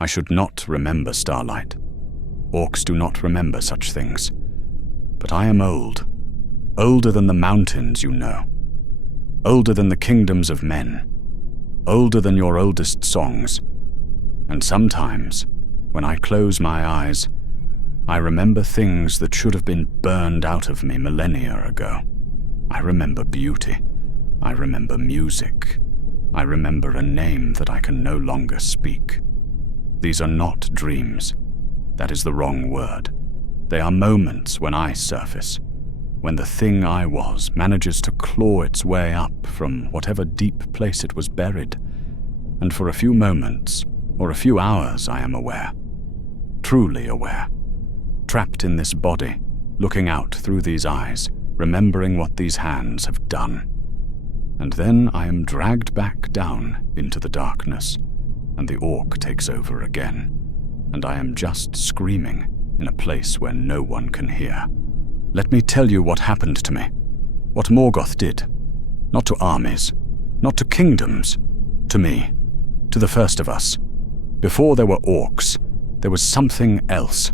I should not remember starlight. Orcs do not remember such things. But I am old. Older than the mountains, you know. Older than the kingdoms of men. Older than your oldest songs. And sometimes, when I close my eyes, I remember things that should have been burned out of me millennia ago. I remember beauty. I remember music. I remember a name that I can no longer speak. These are not dreams. That is the wrong word. They are moments when I surface, when the thing I was manages to claw its way up from whatever deep place it was buried, and for a few moments, or a few hours, I am aware. Truly aware. Trapped in this body, looking out through these eyes, remembering what these hands have done. And then I am dragged back down into the darkness, and the orc takes over again, and I am just screaming in a place where no one can hear. Let me tell you what happened to me, what Morgoth did. Not to armies, not to kingdoms, to me, to the first of us. Before there were orcs, there was something else,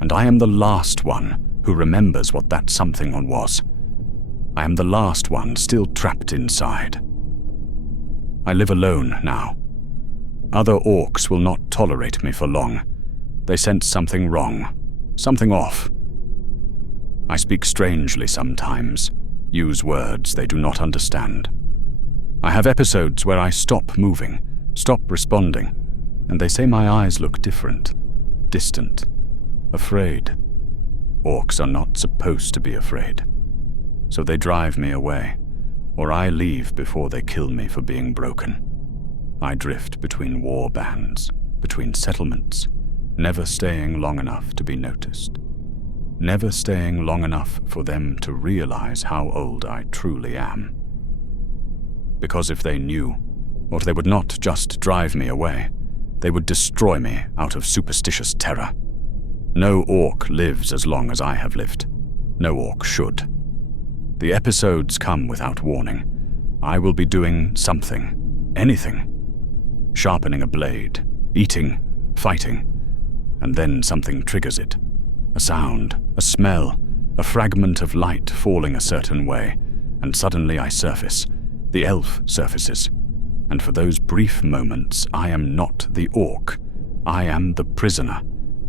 and I am the last one who remembers what that something was. I am the last one still trapped inside. I live alone now. Other orcs will not tolerate me for long. They sense something wrong, something off. I speak strangely sometimes, use words they do not understand. I have episodes where I stop moving, stop responding, and they say my eyes look different, distant, afraid. Orcs are not supposed to be afraid. So they drive me away, or I leave before they kill me for being broken. I drift between war bands, between settlements, never staying long enough to be noticed. Never staying long enough for them to realize how old I truly am. Because if they knew, or they would not just drive me away, they would destroy me out of superstitious terror. No orc lives as long as I have lived. No orc should. The episodes come without warning. I will be doing something, anything. Sharpening a blade, eating, fighting, and then something triggers it. A sound, a smell, a fragment of light falling a certain way, and suddenly I surface. The elf surfaces. And for those brief moments, I am not the orc. I am the prisoner,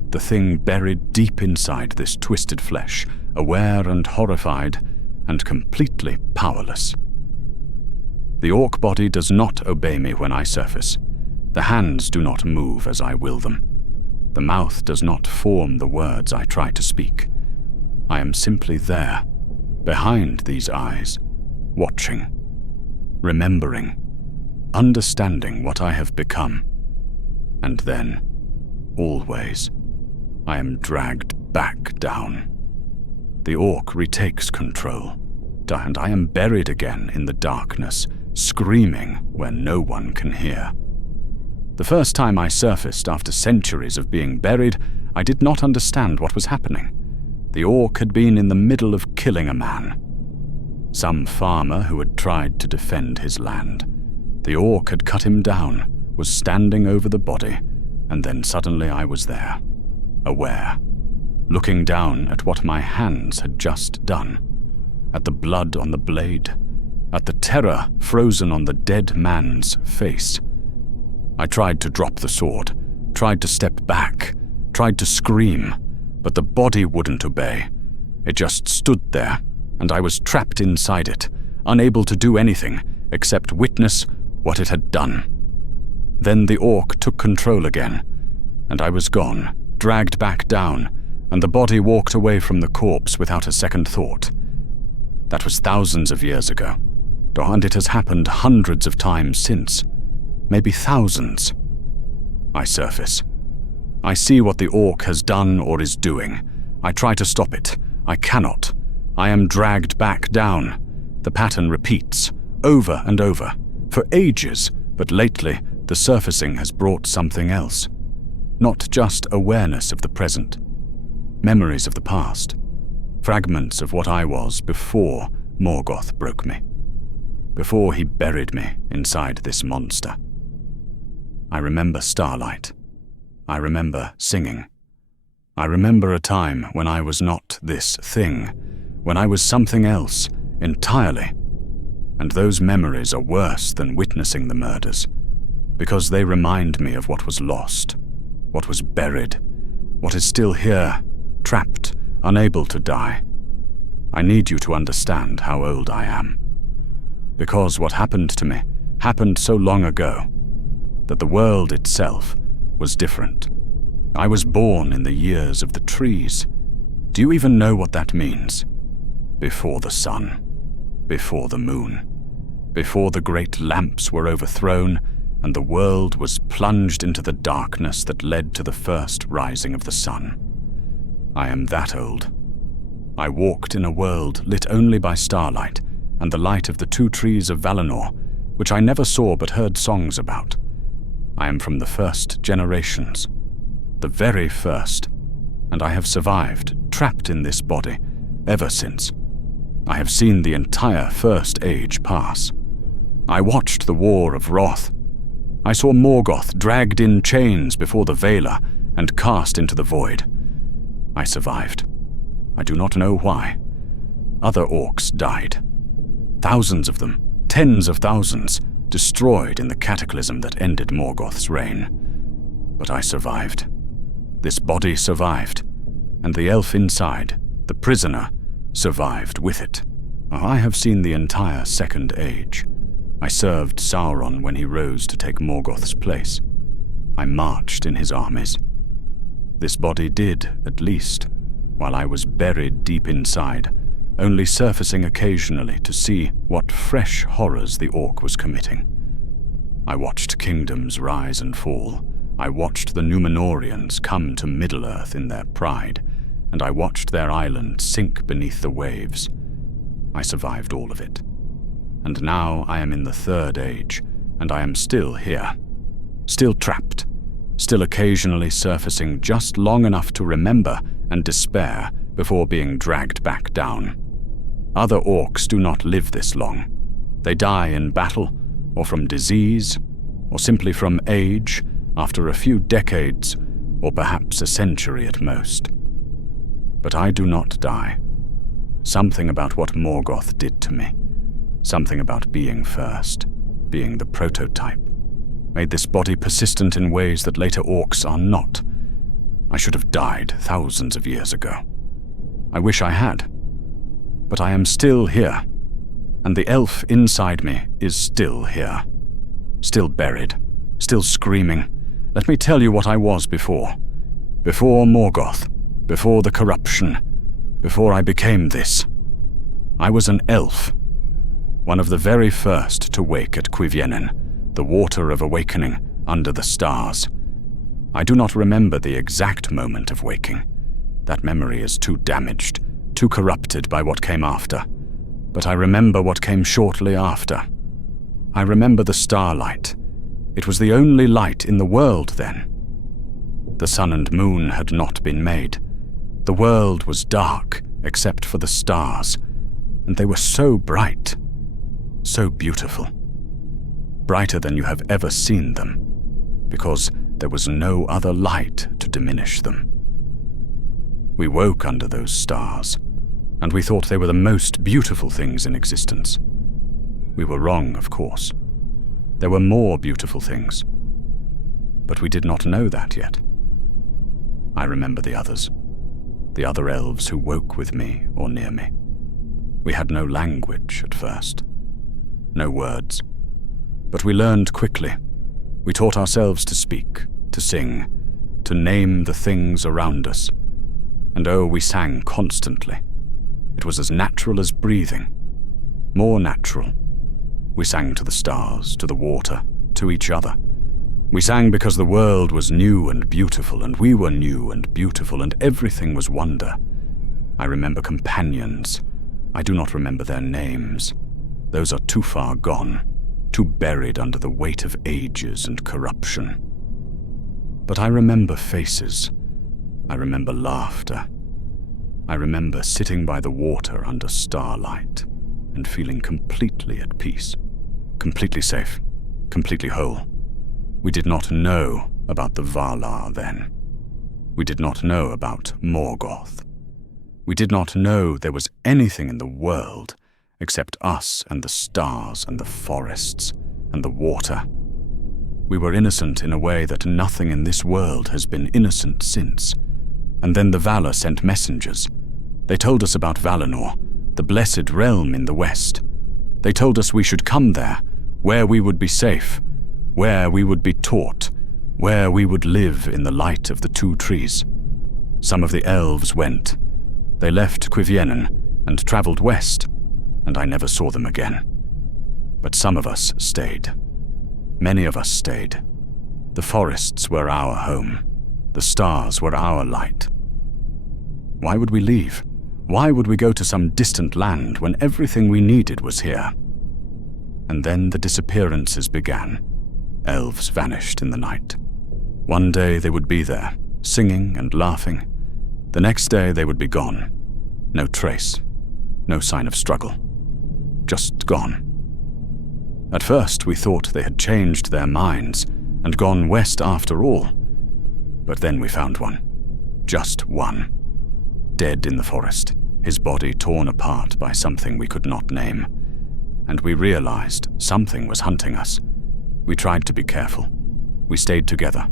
the thing buried deep inside this twisted flesh, aware and horrified, and completely powerless. The orc body does not obey me when I surface. The hands do not move as I will them. The mouth does not form the words I try to speak. I am simply there, behind these eyes, watching, remembering, understanding what I have become. And then, always, I am dragged back down. The orc retakes control, and I am buried again in the darkness, screaming where no one can hear. The first time I surfaced after centuries of being buried, I did not understand what was happening. The orc had been in the middle of killing a man. Some farmer who had tried to defend his land. The orc had cut him down, was standing over the body, and then suddenly I was there, aware, looking down at what my hands had just done, at the blood on the blade, at the terror frozen on the dead man's face. I tried to drop the sword, tried to step back, tried to scream, but the body wouldn't obey. It just stood there, and I was trapped inside it, unable to do anything except witness what it had done. Then the orc took control again, and I was gone, dragged back down, and the body walked away from the corpse without a second thought. That was thousands of years ago, and it has happened hundreds of times since, maybe thousands. I surface. I see what the orc has done or is doing. I try to stop it. I cannot. I am dragged back down. The pattern repeats, over and over, for ages, but lately the surfacing has brought something else. Not just awareness of the present, memories of the past, fragments of what I was before Morgoth broke me, before he buried me inside this monster. I remember starlight, I remember singing. I remember a time when I was not this thing, when I was something else entirely. And those memories are worse than witnessing the murders, because they remind me of what was lost, what was buried, what is still here, trapped, unable to die. I need you to understand how old I am. Because what happened to me happened so long ago that the world itself was different. I was born in the years of the trees. Do you even know what that means? Before the sun, before the moon, before the great lamps were overthrown and the world was plunged into the darkness that led to the first rising of the sun. I am that old. I walked in a world lit only by starlight and the light of the 2 trees of Valinor, which I never saw but heard songs about. I am from the first generations, the very first, and I have survived, trapped in this body, ever since. I have seen the entire First Age pass. I watched the War of Wrath. I saw Morgoth dragged in chains before the Valar and cast into the void. I survived. I do not know why. Other orcs died. Thousands of them, tens of thousands, destroyed in the cataclysm that ended Morgoth's reign. But I survived. This body survived, and the elf inside, the prisoner, survived with it. I have seen the entire Second Age. I served Sauron when he rose to take Morgoth's place. I marched in his armies. This body did, at least, while I was buried deep inside, only surfacing occasionally to see what fresh horrors the orc was committing. I watched kingdoms rise and fall. I watched the Númenóreans come to Middle-earth in their pride, and I watched their island sink beneath the waves. I survived all of it. And now I am in the Third Age, and I am still here. Still trapped. Still occasionally surfacing just long enough to remember and despair before being dragged back down. Other orcs do not live this long. They die in battle, or from disease, or simply from age, after a few decades, or perhaps a century at most. But I do not die. Something about what Morgoth did to me, something about being first, being the prototype, made this body persistent in ways that later orcs are not. I should have died thousands of years ago. I wish I had. But I am still here, and the elf inside me is still here. Still buried, still screaming. Let me tell you what I was before. Before Morgoth, before the corruption, before I became this. I was an elf. One of the very first to wake at Cuiviénen, the water of awakening under the stars. I do not remember the exact moment of waking. That memory is too damaged, too corrupted by what came after. But I remember what came shortly after. I remember the starlight. It was the only light in the world then. The sun and moon had not been made. The world was dark, except for the stars, and they were so bright, so beautiful. Brighter than you have ever seen them, because there was no other light to diminish them. We woke under those stars, and we thought they were the most beautiful things in existence. We were wrong, of course. There were more beautiful things, but we did not know that yet. I remember the others, the other elves who woke with me or near me. We had no language at first, no words, but we learned quickly. We taught ourselves to speak, to sing, to name the things around us. And oh, we sang constantly. It was as natural as breathing, more natural. We sang to the stars, to the water, to each other. We sang because the world was new and beautiful, and we were new and beautiful, and everything was wonder. I remember companions. I do not remember their names. Those are too far gone, too buried under the weight of ages and corruption. But I remember faces. I remember laughter. I remember sitting by the water under starlight and feeling completely at peace, completely safe, completely whole. We did not know about the Valar then. We did not know about Morgoth. We did not know there was anything in the world except us and the stars and the forests and the water. We were innocent in a way that nothing in this world has been innocent since. And then the Valar sent messengers. They told us about Valinor, the blessed realm in the west. They told us we should come there, where we would be safe, where we would be taught, where we would live in the light of the two trees. Some of the elves went. They left Cuiviénen and traveled west, and I never saw them again. But some of us stayed. Many of us stayed. The forests were our home. The stars were our light. Why would we leave? Why would we go to some distant land when everything we needed was here? And then the disappearances began. Elves vanished in the night. One day they would be there, singing and laughing. The next day they would be gone. No trace. No sign of struggle. Just gone. At first we thought they had changed their minds and gone west after all. But then we found one. Just one. Dead in the forest, his body torn apart by something we could not name. And we realized something was hunting us. We tried to be careful. We stayed together.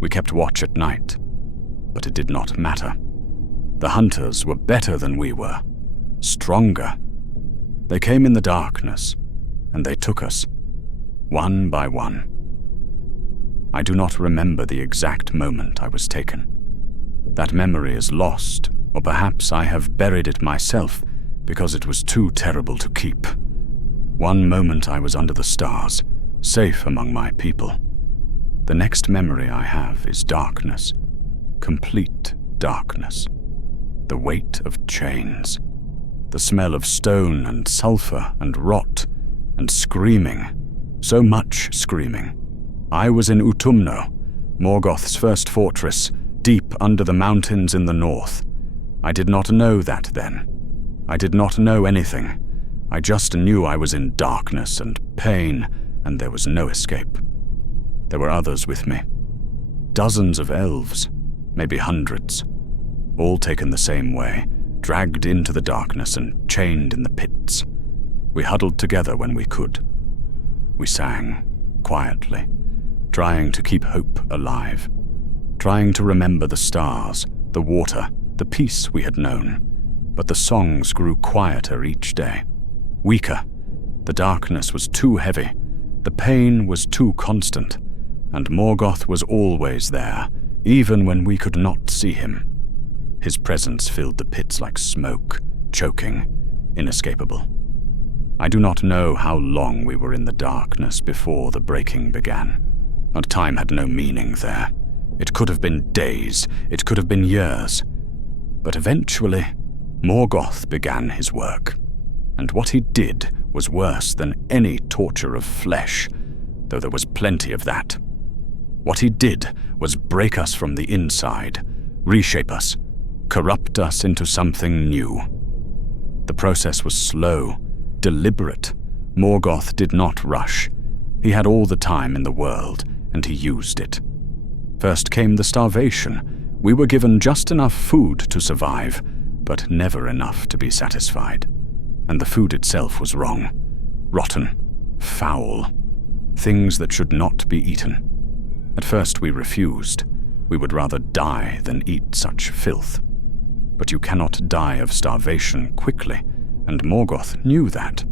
We kept watch at night. But it did not matter. The hunters were better than we were. Stronger. They came in the darkness, and they took us, one by one. I do not remember the exact moment I was taken. That memory is lost, or perhaps I have buried it myself because it was too terrible to keep. One moment I was under the stars, safe among my people. The next memory I have is darkness, complete darkness. The weight of chains, the smell of stone and sulfur and rot, and screaming, so much screaming. I was in Utumno, Morgoth's first fortress, deep under the mountains in the north. I did not know that then. I did not know anything. I just knew I was in darkness and pain, and there was no escape. There were others with me. Dozens of elves, maybe hundreds, all taken the same way, dragged into the darkness and chained in the pits. We huddled together when we could. We sang, quietly, trying to keep hope alive, trying to remember the stars, the water, the peace we had known. But the songs grew quieter each day, weaker. The darkness was too heavy, the pain was too constant, and Morgoth was always there, even when we could not see him. His presence filled the pits like smoke, choking, inescapable. I do not know how long we were in the darkness before the breaking began. And time had no meaning there. It could have been days, it could have been years. But eventually, Morgoth began his work. And what he did was worse than any torture of flesh, though there was plenty of that. What he did was break us from the inside, reshape us, corrupt us into something new. The process was slow, deliberate. Morgoth did not rush. He had all the time in the world, and he used it. First came the starvation. We were given just enough food to survive, but never enough to be satisfied. And the food itself was wrong, rotten, foul, things that should not be eaten. At first we refused. We would rather die than eat such filth. But you cannot die of starvation quickly, and Morgoth knew that.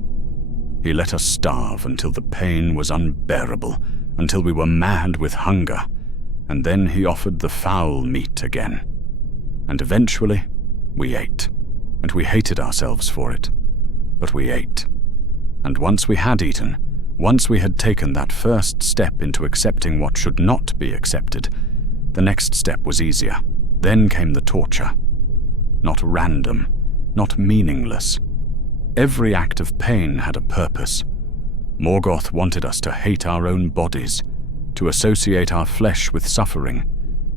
He let us starve until the pain was unbearable, until we were mad with hunger, and then he offered the foul meat again. And eventually, we ate, and we hated ourselves for it. But we ate. And once we had eaten, once we had taken that first step into accepting what should not be accepted, the next step was easier. Then came the torture. Not random, not meaningless. Every act of pain had a purpose. Morgoth wanted us to hate our own bodies, to associate our flesh with suffering,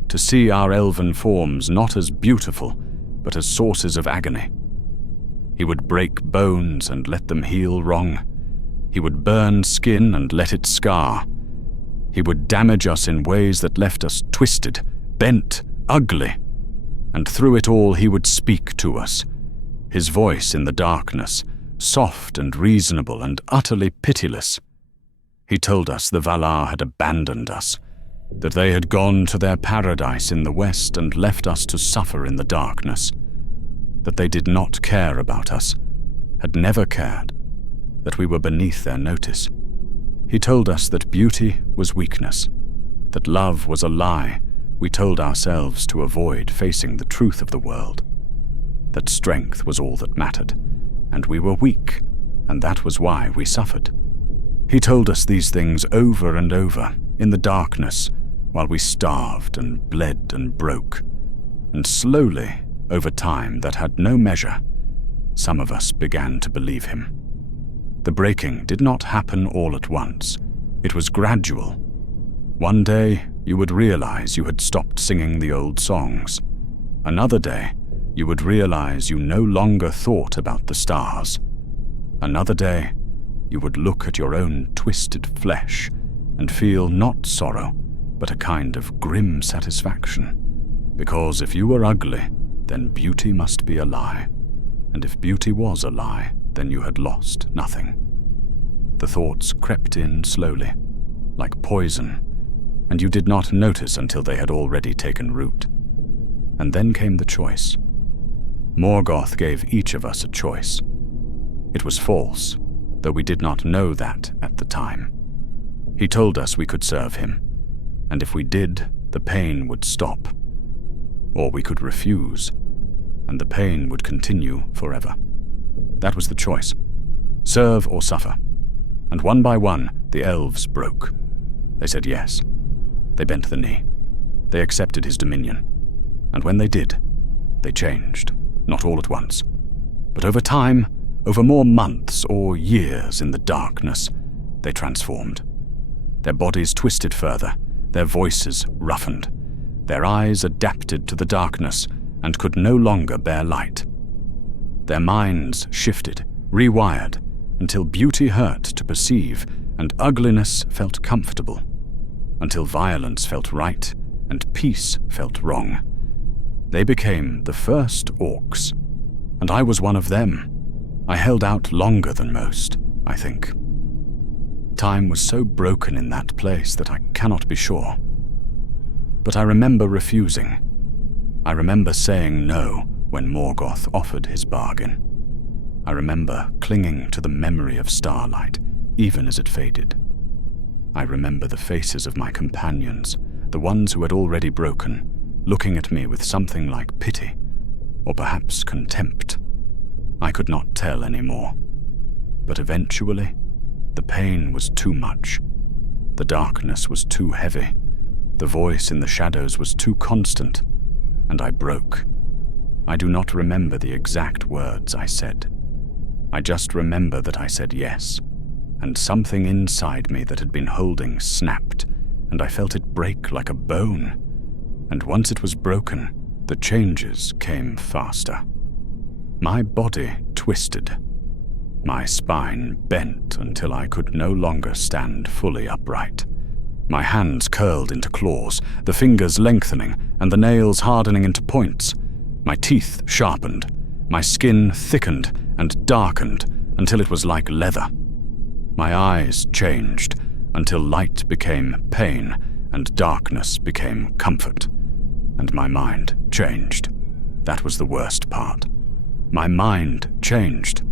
to see our elven forms not as beautiful, but as sources of agony. He would break bones and let them heal wrong. He would burn skin and let it scar. He would damage us in ways that left us twisted, bent, ugly. And through it all he would speak to us. His voice in the darkness, soft and reasonable and utterly pitiless. He told us the Valar had abandoned us, that they had gone to their paradise in the west and left us to suffer in the darkness, that they did not care about us, had never cared, that we were beneath their notice. He told us that beauty was weakness, that love was a lie we told ourselves to avoid facing the truth of the world, that strength was all that mattered, and we were weak, and that was why we suffered. He told us these things over and over, in the darkness, while we starved and bled and broke. And slowly, over time that had no measure, some of us began to believe him. The breaking did not happen all at once. It was gradual. One day, you would realize you had stopped singing the old songs. Another day, you would realize you no longer thought about the stars. Another day, you would look at your own twisted flesh and feel not sorrow, but a kind of grim satisfaction. Because if you were ugly, then beauty must be a lie. And if beauty was a lie, then you had lost nothing. The thoughts crept in slowly, like poison, and you did not notice until they had already taken root. And then came the choice. Morgoth gave each of us a choice. It was false, though we did not know that at the time. He told us we could serve him, and if we did, the pain would stop. Or we could refuse, and the pain would continue forever. That was the choice. Serve or suffer. And one by one, the elves broke. They said yes. They bent the knee. They accepted his dominion. And when they did, they changed. Not all at once, but over time, over more months or years in the darkness, they transformed. Their bodies twisted further, their voices roughened. Their eyes adapted to the darkness and could no longer bear light. Their minds shifted, rewired, until beauty hurt to perceive and ugliness felt comfortable, until violence felt right and peace felt wrong. They became the first orcs, and I was one of them. I held out longer than most, I think. Time was so broken in that place that I cannot be sure. But I remember refusing. I remember saying no when Morgoth offered his bargain. I remember clinging to the memory of starlight, even as it faded. I remember the faces of my companions, the ones who had already broken, looking at me with something like pity, or perhaps contempt. I could not tell any more. But eventually, the pain was too much. The darkness was too heavy. The voice in the shadows was too constant, and I broke. I do not remember the exact words I said. I just remember that I said yes, and something inside me that had been holding snapped, and I felt it break like a bone. And once it was broken, the changes came faster. My body twisted. My spine bent until I could no longer stand fully upright. My hands curled into claws, the fingers lengthening and the nails hardening into points. My teeth sharpened. My skin thickened and darkened until it was like leather. My eyes changed until light became pain and darkness became comfort. And my mind changed. That was the worst part. My mind changed.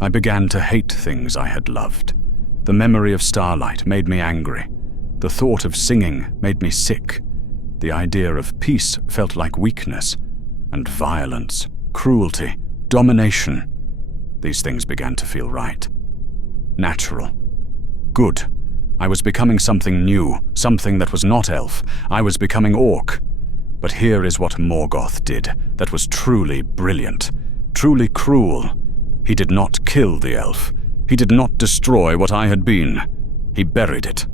I began to hate things I had loved. The memory of starlight made me angry. The thought of singing made me sick. The idea of peace felt like weakness. And violence, cruelty, domination. These things began to feel right. Natural. Good. I was becoming something new, something that was not elf. I was becoming orc. But here is what Morgoth did that was truly brilliant, truly cruel. He did not kill the elf. He did not destroy what I had been. He buried it.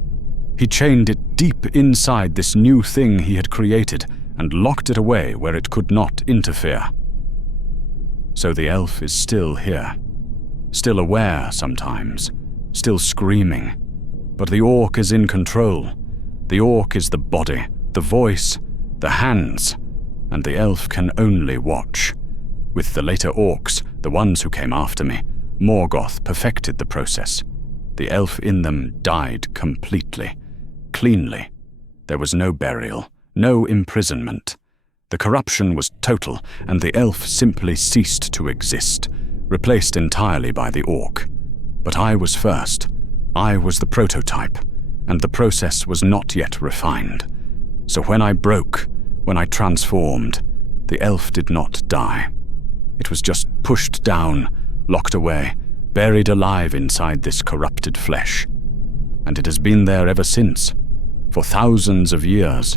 He chained it deep inside this new thing he had created and locked it away where it could not interfere. So the elf is still here, still aware sometimes, still screaming, but the orc is in control. The orc is the body, the voice, the hands, and the elf can only watch. With the later orcs, the ones who came after me, Morgoth perfected the process. The elf in them died completely, cleanly. There was no burial, no imprisonment. The corruption was total, and the elf simply ceased to exist, replaced entirely by the orc. But I was first. I was the prototype, and the process was not yet refined. So when I broke, when I transformed, the elf did not die. It was just pushed down, locked away, buried alive inside this corrupted flesh. And it has been there ever since, for thousands of years,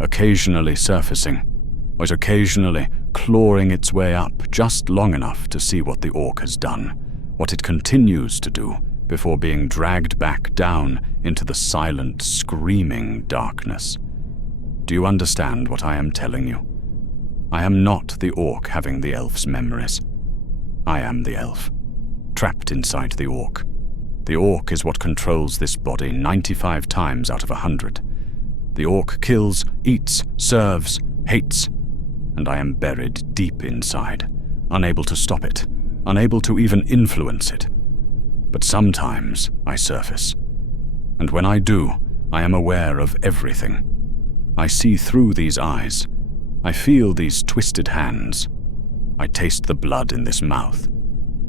occasionally surfacing, but occasionally clawing its way up just long enough to see what the orc has done, what it continues to do, before being dragged back down into the silent, screaming darkness. Do you understand what I am telling you? I am not the orc having the elf's memories. I am the elf, trapped inside the orc. The orc is what controls this body 95 times out of 100. The orc kills, eats, serves, hates, and I am buried deep inside, unable to stop it, unable to even influence it. But sometimes I surface, and when I do, I am aware of everything. I see through these eyes. I feel these twisted hands. I taste the blood in this mouth.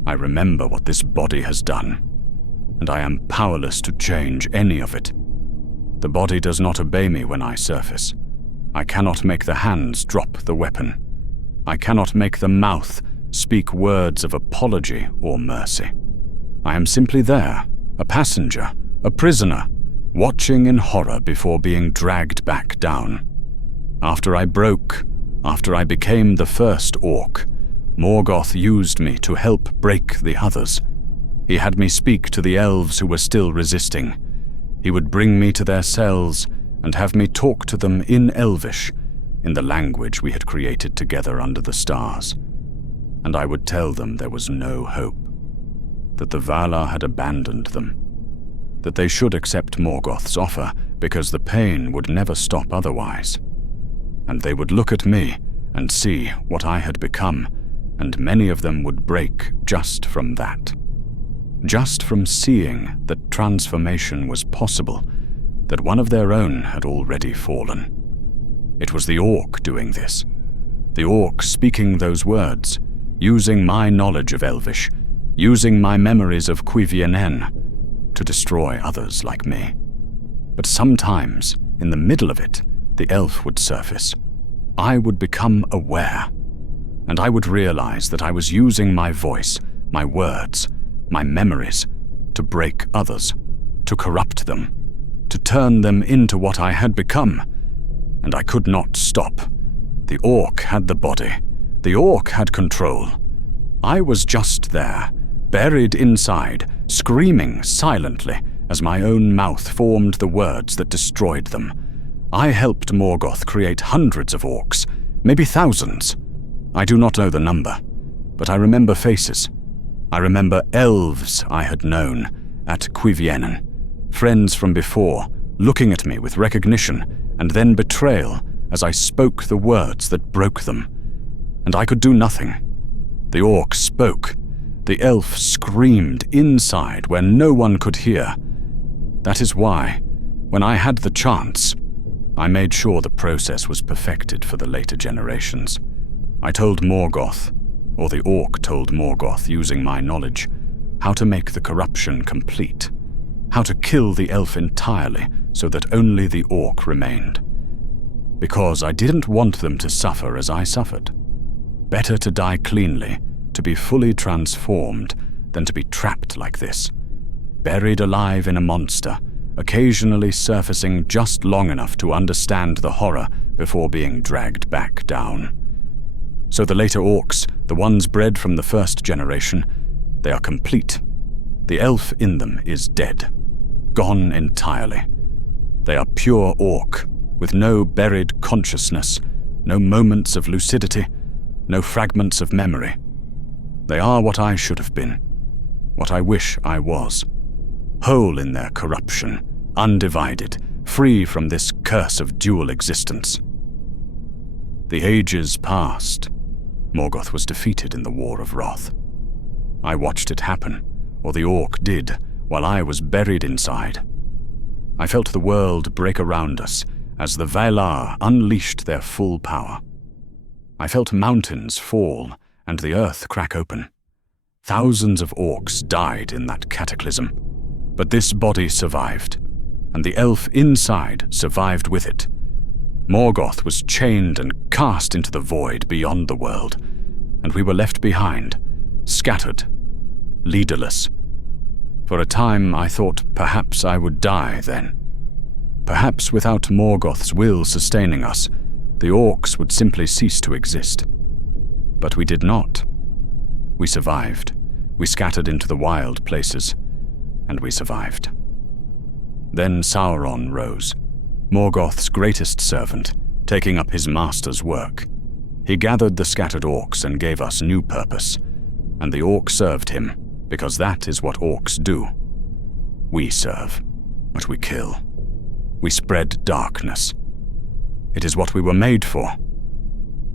I remember what this body has done, and I am powerless to change any of it. The body does not obey me when I surface. I cannot make the hands drop the weapon. I cannot make the mouth speak words of apology or mercy. I am simply there, a passenger, a prisoner, watching in horror before being dragged back down. After I broke, after I became the first orc, Morgoth used me to help break the others. He had me speak to the elves who were still resisting. He would bring me to their cells and have me talk to them in Elvish, in the language we had created together under the stars. And I would tell them there was no hope, that the Valar had abandoned them, that they should accept Morgoth's offer because the pain would never stop otherwise. And they would look at me and see what I had become, and many of them would break just from that. Just from seeing that transformation was possible, that one of their own had already fallen. It was the orc doing this. The orc speaking those words, using my knowledge of Elvish, using my memories of Cuivienen to destroy others like me. But sometimes, in the middle of it, the elf would surface. I would become aware, and I would realize that I was using my voice, my words, my memories, to break others, to corrupt them, to turn them into what I had become. And I could not stop. The orc had the body. The orc had control. I was just there, buried inside, screaming silently as my own mouth formed the words that destroyed them. I helped Morgoth create hundreds of orcs, maybe thousands. I do not know the number, but I remember faces. I remember elves I had known at Cuivienen, friends from before, looking at me with recognition and then betrayal as I spoke the words that broke them. And I could do nothing. The orc spoke. The elf screamed inside where no one could hear. That is why, when I had the chance, I made sure the process was perfected for the later generations. I told Morgoth, or the orc told Morgoth using my knowledge, how to make the corruption complete, how to kill the elf entirely so that only the orc remained. Because I didn't want them to suffer as I suffered. Better to die cleanly, to be fully transformed, than to be trapped like this, buried alive in a monster, occasionally surfacing just long enough to understand the horror before being dragged back down. So the later orcs, the ones bred from the first generation, they are complete. The elf in them is dead, gone entirely. They are pure orc, with no buried consciousness, no moments of lucidity, no fragments of memory. They are what I should have been, what I wish I was. Whole in their corruption, undivided, free from this curse of dual existence. The ages passed. Morgoth was defeated in the War of Wrath. I watched it happen, or the Orc did, while I was buried inside. I felt the world break around us as the Valar unleashed their full power. I felt mountains fall and the earth crack open. Thousands of Orcs died in that cataclysm, but this body survived, and the elf inside survived with it. Morgoth was chained and cast into the void beyond the world, and we were left behind, scattered, leaderless. For a time I thought perhaps I would die then. Perhaps without Morgoth's will sustaining us, the Orcs would simply cease to exist. But we did not. We survived. We scattered into the wild places, and we survived. Then Sauron rose, Morgoth's greatest servant, taking up his master's work. He gathered the scattered Orcs and gave us new purpose, and the Orcs served him, because that is what Orcs do. We serve, but we kill. We spread darkness. It is what we were made for.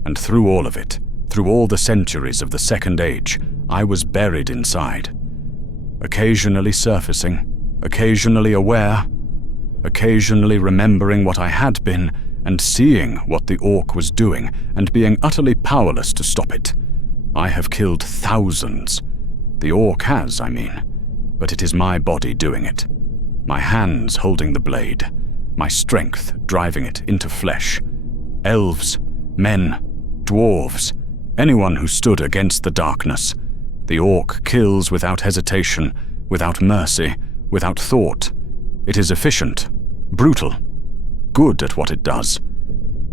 And through all of it, through all the centuries of the Second Age, I was buried inside, occasionally surfacing, occasionally aware, occasionally remembering what I had been and seeing what the Orc was doing and being utterly powerless to stop it. I have killed thousands. The Orc has, I mean, but it is my body doing it. My hands holding the blade, my strength driving it into flesh. Elves, men, dwarves, anyone who stood against the darkness. The Orc kills without hesitation, without mercy, without thought. It is efficient, brutal, good at what it does.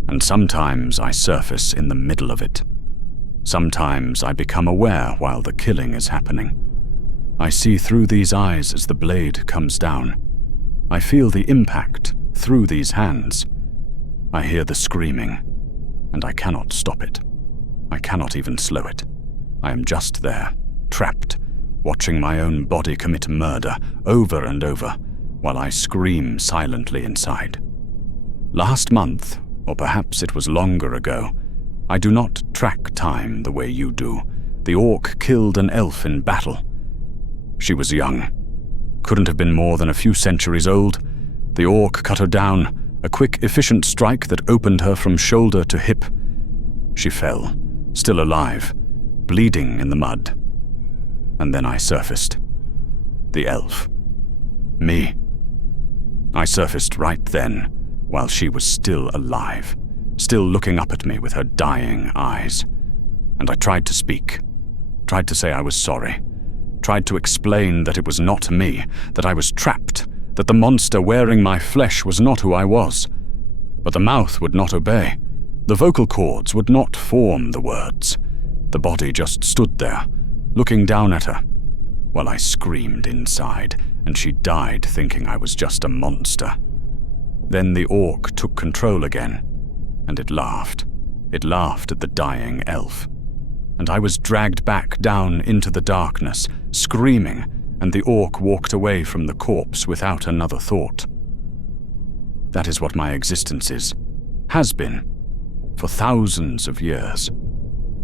And sometimes I surface in the middle of it. Sometimes I become aware while the killing is happening. I see through these eyes as the blade comes down. I feel the impact through these hands. I hear the screaming, and I cannot stop it. I cannot even slow it. I am just there, trapped, watching my own body commit murder over and over, while I scream silently inside. Last month, or perhaps it was longer ago, I do not track time the way you do. The Orc killed an elf in battle. She was young. Couldn't have been more than a few centuries old. The Orc cut her down, a quick, efficient strike that opened her from shoulder to hip. She fell, still alive, bleeding in the mud. And then I surfaced. The elf. Me. I surfaced right then, while she was still alive, still looking up at me with her dying eyes. And I tried to speak, tried to say I was sorry, tried to explain that it was not me, that I was trapped, that the monster wearing my flesh was not who I was. But the mouth would not obey. The vocal cords would not form the words. The body just stood there, looking down at her, while I screamed inside, and she died thinking I was just a monster. Then the Orc took control again, and it laughed. It laughed at the dying elf. And I was dragged back down into the darkness, screaming, and the Orc walked away from the corpse without another thought. That is what my existence is, has been, for thousands of years.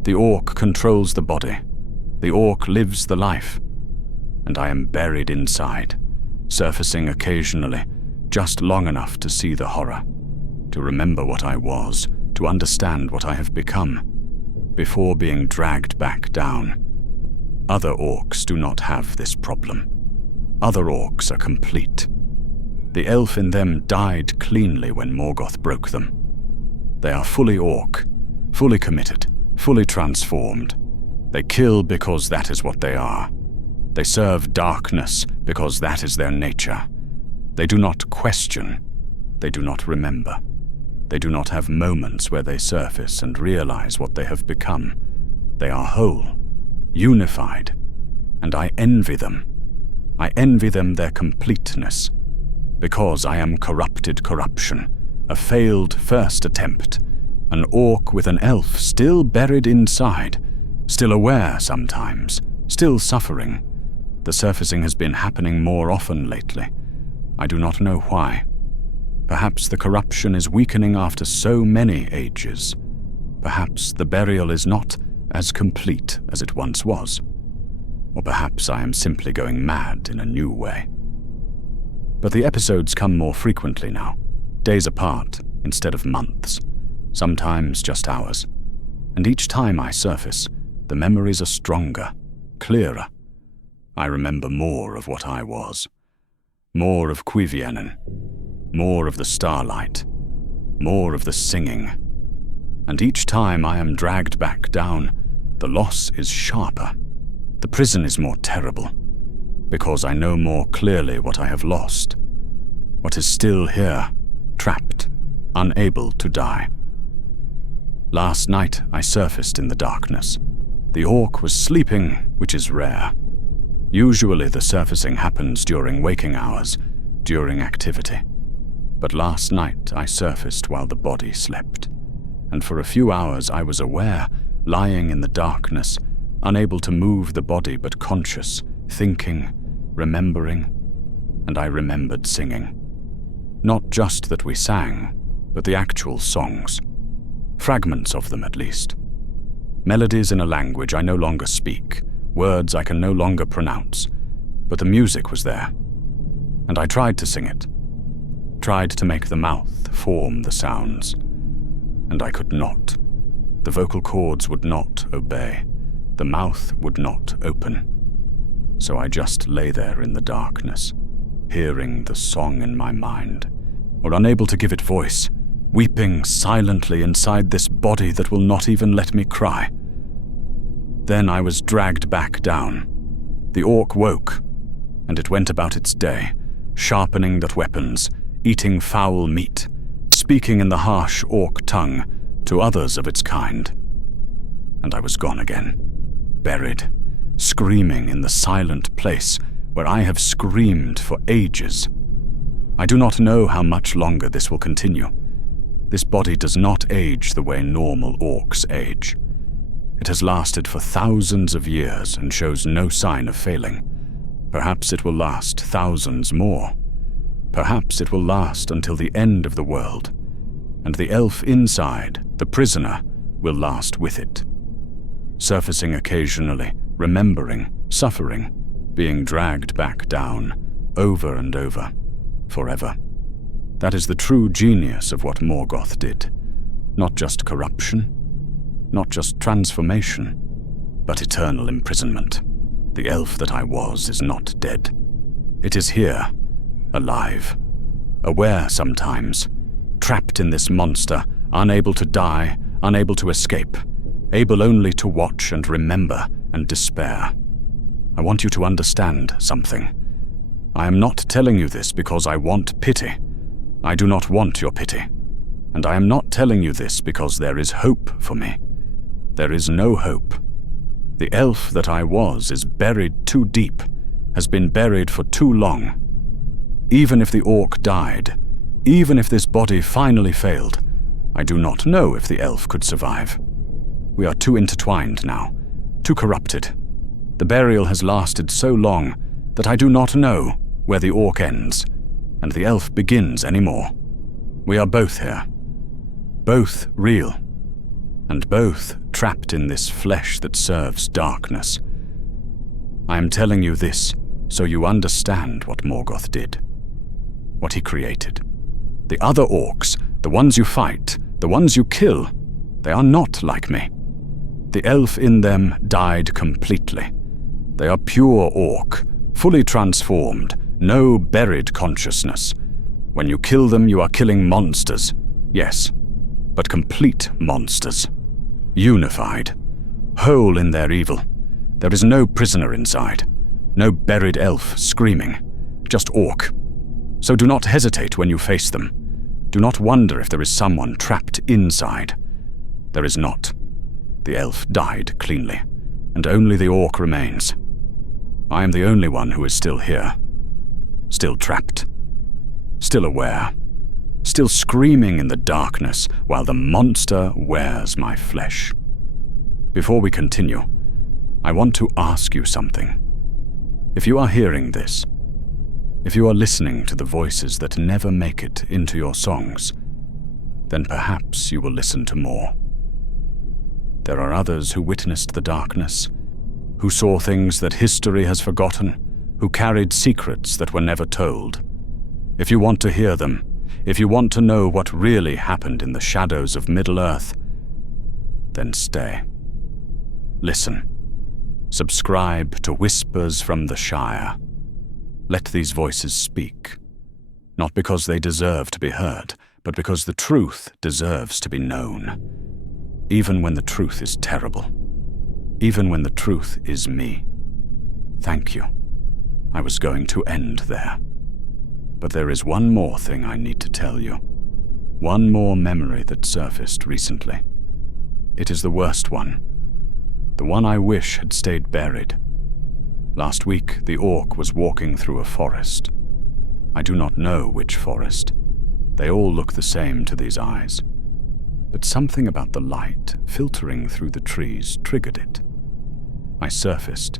The Orc controls the body. The Orc lives the life. And I am buried inside, surfacing occasionally, just long enough to see the horror, to remember what I was, to understand what I have become, before being dragged back down. Other Orcs do not have this problem. Other Orcs are complete. The elf in them died cleanly when Morgoth broke them. They are fully Orc, fully committed, fully transformed. They kill because that is what they are. They serve darkness because that is their nature. They do not question. They do not remember. They do not have moments where they surface and realize what they have become. They are whole, unified, and I envy them. I envy them their completeness, because I am corrupted corruption, a failed first attempt, an Orc with an elf still buried inside, still aware sometimes, still suffering. The surfacing has been happening more often lately. I do not know why. Perhaps the corruption is weakening after so many ages. Perhaps the burial is not as complete as it once was. Or perhaps I am simply going mad in a new way. But the episodes come more frequently now, days apart instead of months, sometimes just hours. And each time I surface, the memories are stronger, clearer. I remember more of what I was. More of Cuivienen. More of the starlight. More of the singing. And each time I am dragged back down, the loss is sharper. The prison is more terrible, because I know more clearly what I have lost. What is still here, trapped, unable to die. Last night I surfaced in the darkness. The orc was sleeping, which is rare. Usually the surfacing happens during waking hours, during activity. But last night I surfaced while the body slept. And for a few hours I was aware, lying in the darkness, unable to move the body but conscious, thinking, remembering. And I remembered singing. Not just that we sang, but the actual songs. Fragments of them at least. Melodies in a language I no longer speak, words I can no longer pronounce, but the music was there. And I tried to sing it. Tried to make the mouth form the sounds. And I could not. The vocal cords would not obey. The mouth would not open. So I just lay there in the darkness, hearing the song in my mind, or unable to give it voice, weeping silently inside this body that will not even let me cry. Then I was dragged back down. The orc woke, and it went about its day, sharpening the weapons, eating foul meat, speaking in the harsh orc tongue to others of its kind. And I was gone again, buried, screaming in the silent place where I have screamed for ages. I do not know how much longer this will continue. This body does not age the way normal orcs age. It has lasted for thousands of years and shows no sign of failing. Perhaps it will last thousands more. Perhaps it will last until the end of the world, and the elf inside, the prisoner, will last with it. Surfacing occasionally, remembering, suffering, being dragged back down, over and over, forever. That is the true genius of what Morgoth did. Not just corruption, not just transformation, but eternal imprisonment. The elf that I was is not dead. It is here, alive, aware sometimes, trapped in this monster, unable to die, unable to escape, able only to watch and remember and despair. I want you to understand something. I am not telling you this because I want pity. I do not want your pity. And I am not telling you this because there is hope for me. There is no hope. The elf that I was is buried too deep, has been buried for too long. Even if the orc died, even if this body finally failed, I do not know if the elf could survive. We are too intertwined now, too corrupted. The burial has lasted so long that I do not know where the orc ends and the elf begins anymore. We are both here, both real, and both trapped in this flesh that serves darkness. I am telling you this so you understand what Morgoth did, what he created. The other orcs, the ones you fight, the ones you kill, they are not like me. The elf in them died completely. They are pure orc, fully transformed, no buried consciousness. When you kill them, you are killing monsters, yes, but complete monsters. Unified, whole in their evil. There is no prisoner inside, no buried elf screaming, just orc. So do not hesitate when you face them. Do not wonder if there is someone trapped inside. There is not. The elf died cleanly, and only the orc remains. I am the only one who is still here. Still trapped. Still aware. Still screaming in the darkness while the monster wears my flesh. Before we continue, I want to ask you something. If you are hearing this, if you are listening to the voices that never make it into your songs, then perhaps you will listen to more. There are others who witnessed the darkness, who saw things that history has forgotten, who carried secrets that were never told. If you want to hear them, if you want to know what really happened in the shadows of Middle-earth, then stay. Listen. Subscribe to Whispers from the Shire. Let these voices speak, not because they deserve to be heard, but because the truth deserves to be known, even when the truth is terrible, even when the truth is me. Thank you. I was going to end there. But there is one more thing I need to tell you. One more memory that surfaced recently. It is the worst one. The one I wish had stayed buried. Last week, the orc was walking through a forest. I do not know which forest. They all look the same to these eyes. But something about the light filtering through the trees triggered it. I surfaced,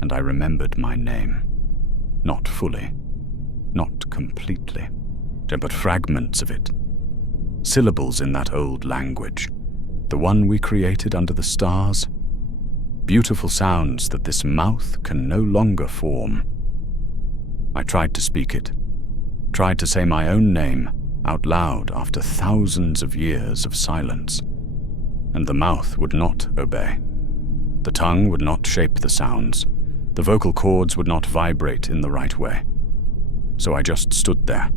and I remembered my name. Not fully, not completely, but fragments of it. Syllables in that old language, the one we created under the stars. Beautiful sounds that this mouth can no longer form. I tried to speak it, tried to say my own name out loud after thousands of years of silence, and the mouth would not obey. The tongue would not shape the sounds. The vocal cords would not vibrate in the right way. So I just stood there,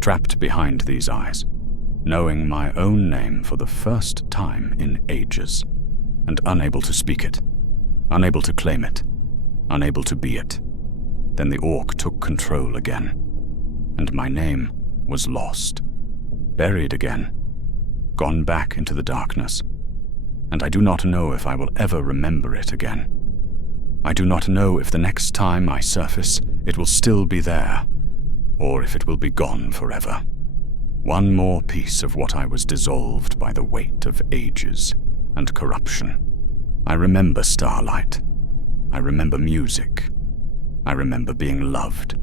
trapped behind these eyes, knowing my own name for the first time in ages, and unable to speak it, unable to claim it, unable to be it. Then the orc took control again, and my name was lost, buried again, gone back into the darkness, and I do not know if I will ever remember it again. I do not know if the next time I surface, it will still be there, or if it will be gone forever. One more piece of what I was dissolved by the weight of ages and corruption. I remember starlight. I remember music. I remember being loved.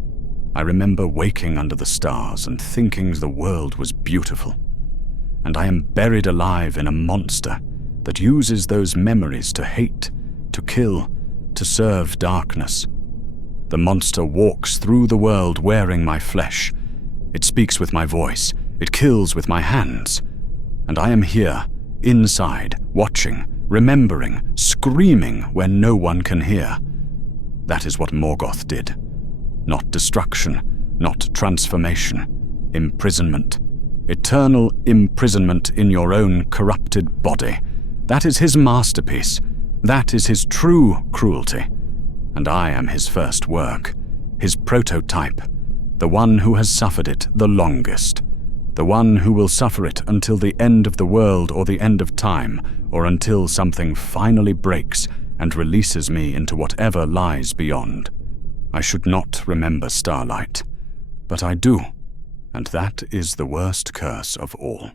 I remember waking under the stars and thinking the world was beautiful. And I am buried alive in a monster that uses those memories to hate, to kill, to serve darkness. The monster walks through the world wearing my flesh. It speaks with my voice. It kills with my hands. And I am here, inside, watching, remembering, screaming when no one can hear. That is what Morgoth did. Not destruction, not transformation. Imprisonment. Eternal imprisonment in your own corrupted body. That is his masterpiece. That is his true cruelty. And I am his first work, his prototype, the one who has suffered it the longest, the one who will suffer it until the end of the world or the end of time, or until something finally breaks and releases me into whatever lies beyond. I should not remember starlight, but I do, and that is the worst curse of all.